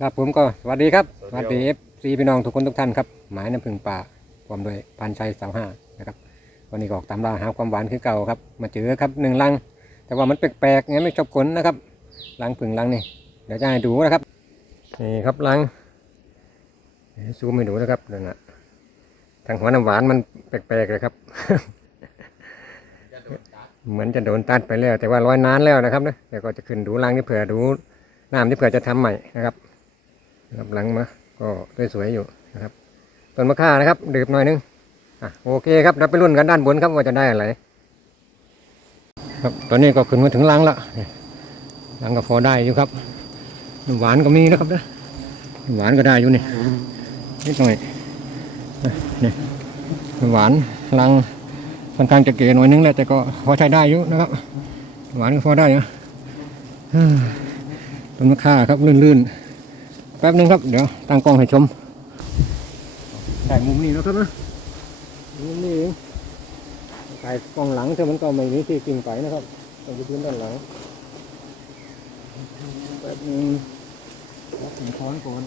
ครับผมก็สวัสดีครับสวัสดีเอฟซีพี่น้องทุกคนทุกท่านครับหมายน้ำพึ่งป่าพร้อมด้วยพันชัยสาวห้านะครับวันนี้ก็ออกตามล่าหาความหวานคือเก่าครับ มาเจอครับหนึ่งลัง แต่ว่ามันแปลกๆงั้นไม่ชอบขนนะครับลังพึ่งลังนี่เดี๋ยวจะให้ดูนะครับนี่ครับลังซูมให้ดูนะครับนั่นนะทางหัวน้ำหวานมันแปลกๆเลยครับ เหมือนจะโดนตัดไปแล้ว แต่ว่าร้อยนานแล้วนะครับนะแต่ก็จะขึ้นดูลังนี่เผื่อดูน้ำที่เผื่อจะทำใหม่นะครับนะค รับหลังมาก็สวยอยู่นะครับต้นมะข่านะครับดื่มหน่อยนึงอะโอเคครับเราไปรุ่นกันด้านบนครับว่าจะได้อะไรครับตอนนี้ก็ขึ้นมาถึงลังละลังก็พอได้อยู่ครับหวานก็มีนะครับนะหวานก็ได้อยู่นี่นิดหน่อยนี่หวานลังค่อนข้างจะเก๋หน่อยนึงแหละแต่ก็พอใช้ได้อยู่นะครับ หวานก็พอได้อยู่อ่าต้นมะข่าครับลื่นๆ ป๊บนึงครับ เดี๋ยวตั้งกล้องให้ชมถ่ายมุมนี้แล้วครับนะมุมนี้เองถ่ายกล้องหลังเท่ามันก็ไม่มีที่กิ่งไปนะครับต้องไปยืนด้านหลังแป๊บนึงรับถึงค้อนก่อน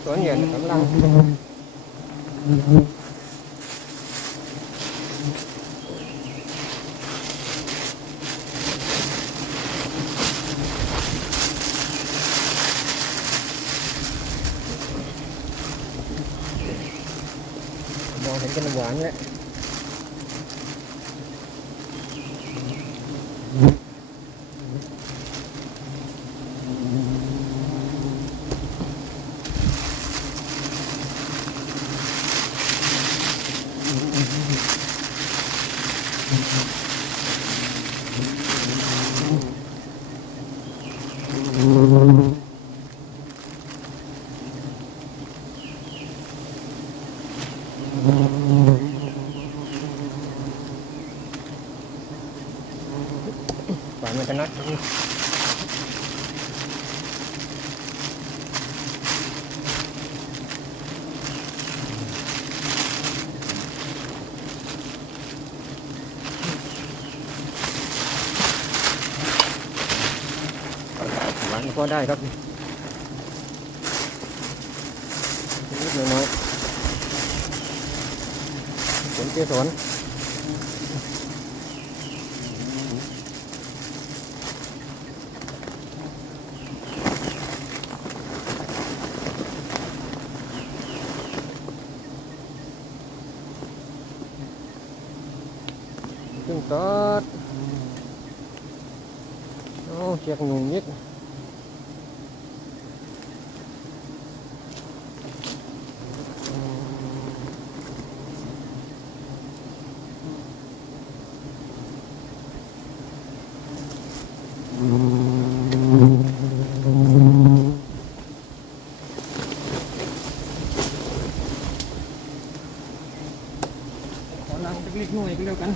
ที่สวนเหยียนกำลังมองเห็นกั นำหวานแล้นมันจะนัดหวานก็ได้ครับนิดหน่อย ๆผลเจสน จึงตัดโอ้เชียกหนุ่มนิดขอนั่งเล็กๆหน่อยก็แล้วกัน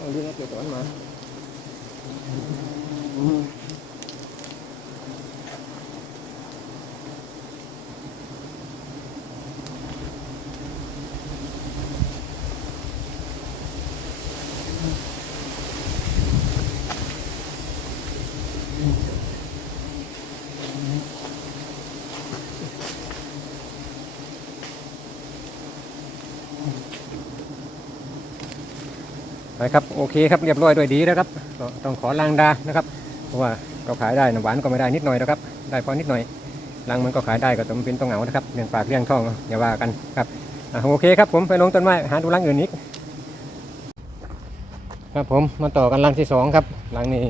น เอาดิ นเอาเกสรมาไปครับโอเคครับเรียบร้อยด้วยดีแล้วครับก็ต้องขอลางดานะครับ เพราะว่าก็ขายได้นะหวานก็ไม่ได้นิดหน่อยนะครับ ได้พอนิดหน่อยลังมันก็ขายได้ก็ต้องเป็นต้องเหงานะครับเลี้ยงปากเลี้ยงท้องอย่าว่ากันครับอะโอเคครับผมไปลงต้นไม้หาดูรังอื่นอีกครับผมมาต่อกันรังที่สองครับรังนี้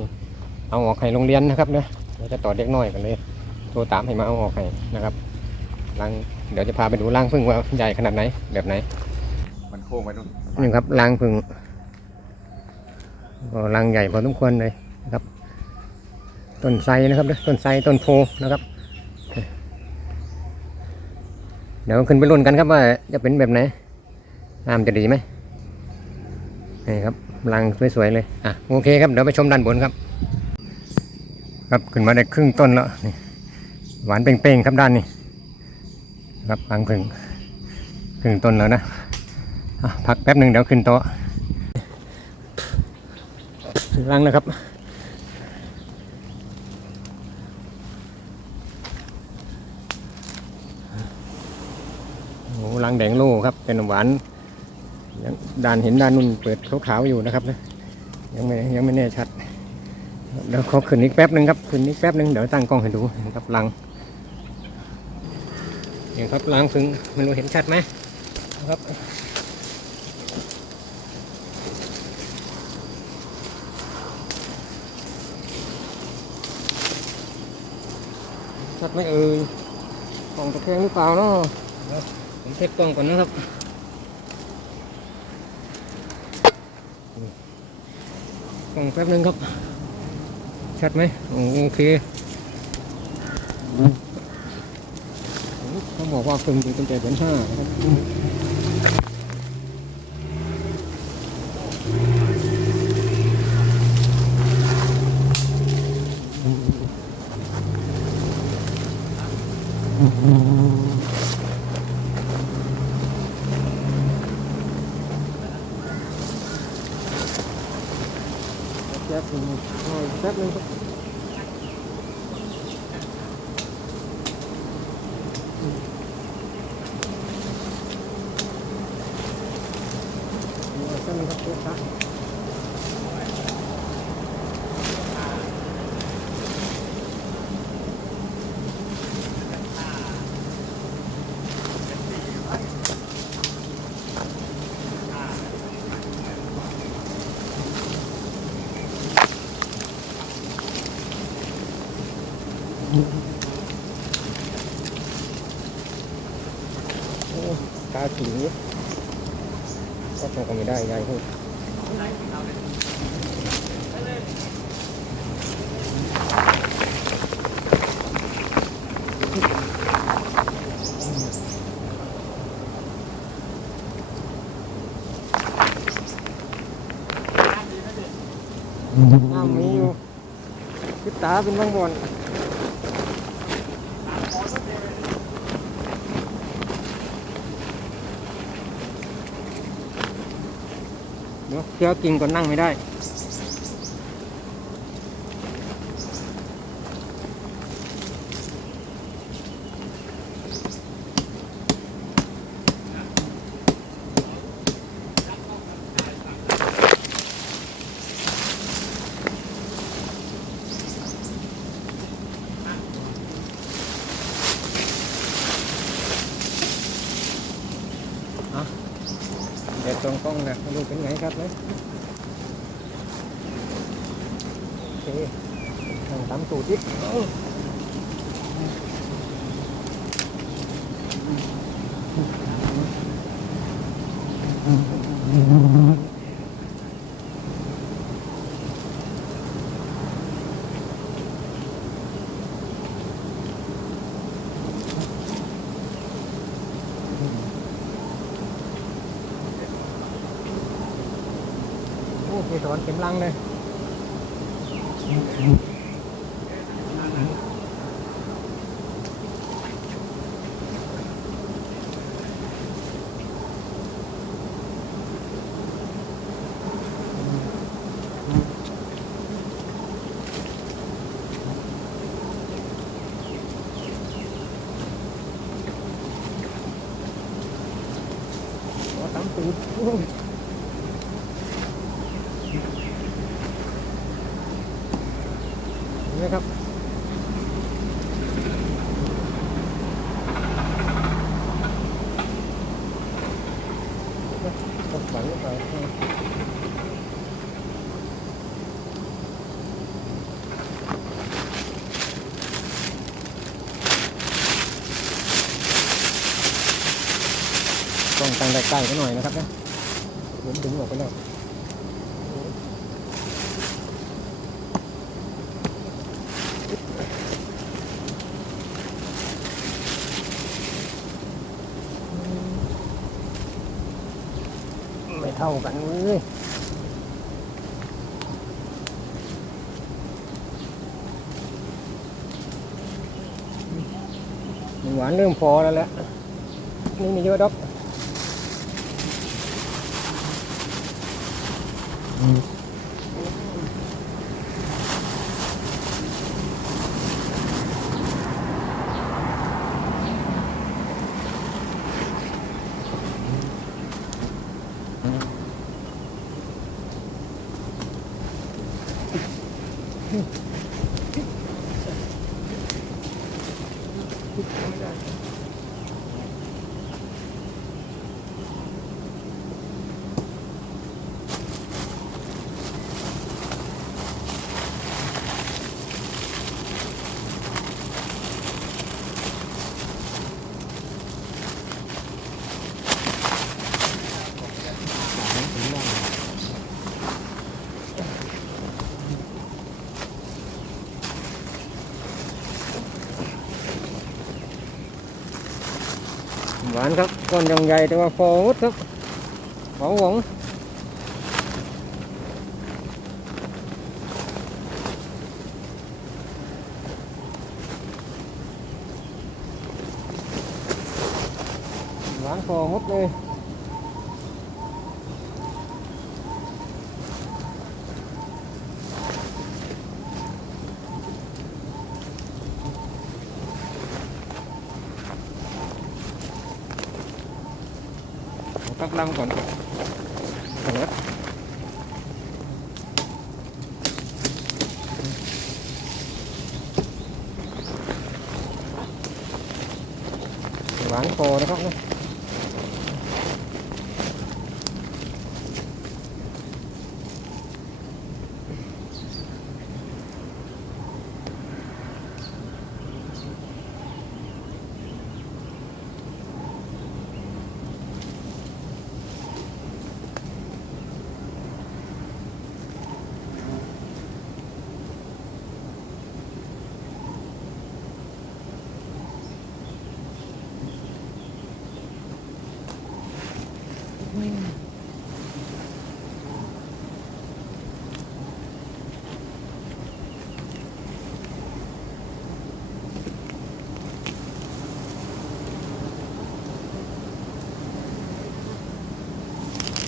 เอาออกให้โรงเรียนนะครับเนี่ยเดี๋ยวจะต่อเด็กน้อยกันเลยโทรตามให้มาเอาออกให้นะครับรังเดี๋ยวจะพาไปดูรังพึ่งว่าใหญ่ขนาดไหนแบบไหน มันโค้งไปนู่นนี่ครับรังพึ่ง ก็รังใหญ่พอสมควรเลยนะครับ ต้นไทรนะครับต้นไทรต้นโพนะครับ เดี๋ยวขึ้นไปลุ้นกันครับว่าจะเป็นแบบไหนน้ำจะดีไหมนี่ครับรังสวยๆเลยอะโอเคครับเดี๋ยวไปชมด้านบนครับ ครับขึ้นมาได้ครึ่งต้นแล้วนี่หวานเป้งๆครับด้านนี้ครับรังพึ่งครึ่งต้นแล้วนะอะพักแป๊บหนึ่งเดี๋ยวขึ้นโต๊ะ รังนะครับ โอ้รังแดงโล่ครับ เป็นหวานยังด้านเห็นด้านนุ่นเปิดขาวๆอยู่นะครับนะยังไม่ยังไม่แน่ชัดเดี๋ยวขอขึ้นอีกแป๊บหนึ่งครับขึ้นอีกแป๊บหนึ่งเดี๋ยวตั้งกล้องให้ดูนะครับรังเนี่ยครับรังพึ่งไม่รู้เห็นชัดไหมครับ ชัดไหมเอ่ยกล่องตะแคงหรือเปล่าเนาะผมเช็คกล้องก่อนนะครับกล่องแป๊บนึงครับ ชัดไหมโอเคเขาบอกว่าคุณเป็นตั้งแจแสนห้าครับแป๊บนึงเอาอีกแป๊บนึงครับ เอาแป๊บนึงครับเช็คครับโอ้ตาสีก็คงก็ไม่ได้ยายพูดน้ำมีอยู่ คือตาเป็นบางบนเดี๋ยวเคี้ยวกินก่อนนั่งไม่ได้ เดี๋ยวตรงกล้องนะมาดูเป็นไงครับเลย โอเคลองตาม สูตรดิโอ้ เกสรเข็มลังเลยขอตำตูดโอ้ยเห็ นไหมครับตกหลังไปต้องตั้งใกล้ๆกันหน่อยนะครับนะผมดึงออกไปแล้ว เท่ากันเลยหวานเริ่มพอแล้วแหละนี่มีเยอะดอก หวานครับก้อนยังใหญ่แต่ว่าฟอวุดครับหองหวงหวานฟอวุดเลย เอาตักลังก่ อนก่อนนะ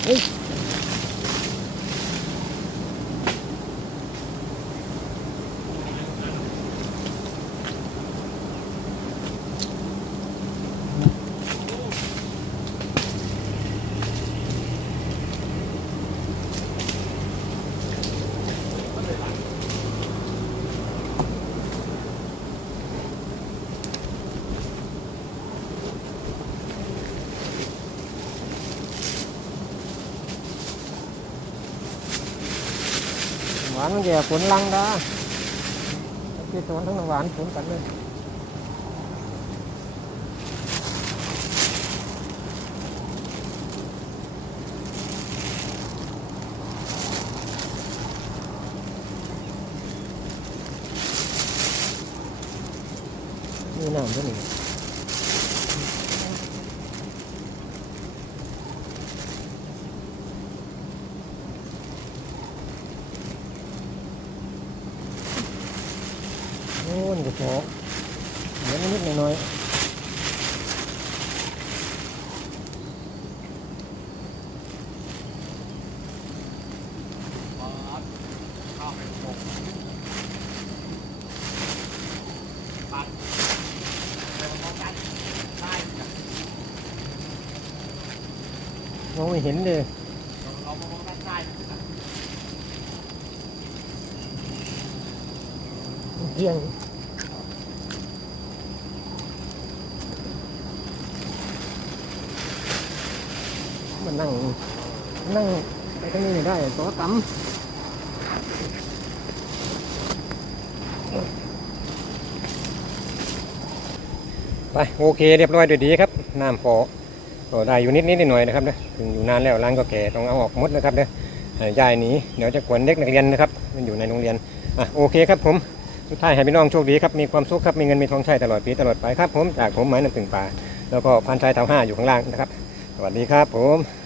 หวานฟอนะครับนะ หวาน มันแย่ฝนลังดาที่สวนทั้งน้ำหวานฝนกันเลยนี่น้ำด้วยนี่ โอ้นี่ก็พอเหลือนิดๆหน่อย เข้าไปตกปัดไปมองกันใช่ ๆมอง ไม่เห็นเลยเรียงมันนั่ง นั่งไปทางนี้ไม่ได้ตัวต่ำไป โอเค เรียบร้อยด้วยดีครับ น้ำพอ ก็ได้อยู่นิดนิดหน่อยนะครับนะถึงอยู่นานแล้วร้างก็แก่ต้องเอาออกหมดนะครับเด้ห้ยายหนีเดี๋ยวจะกวนเด็กนักเรียนนะครับ มันอยู่ในโรงเรียนอะโอเคครับผมสุดท้ายให้พี่น้องโชคดีครับมีความสุขครับมีเงินมีทองใช้ตลอดปีตลอดไปครับผมจากผมหมายน้ำตึงป่าแล้วก็พันชายเท้าห้าอยู่ข้างล่างนะครับ สวัสดีครับผม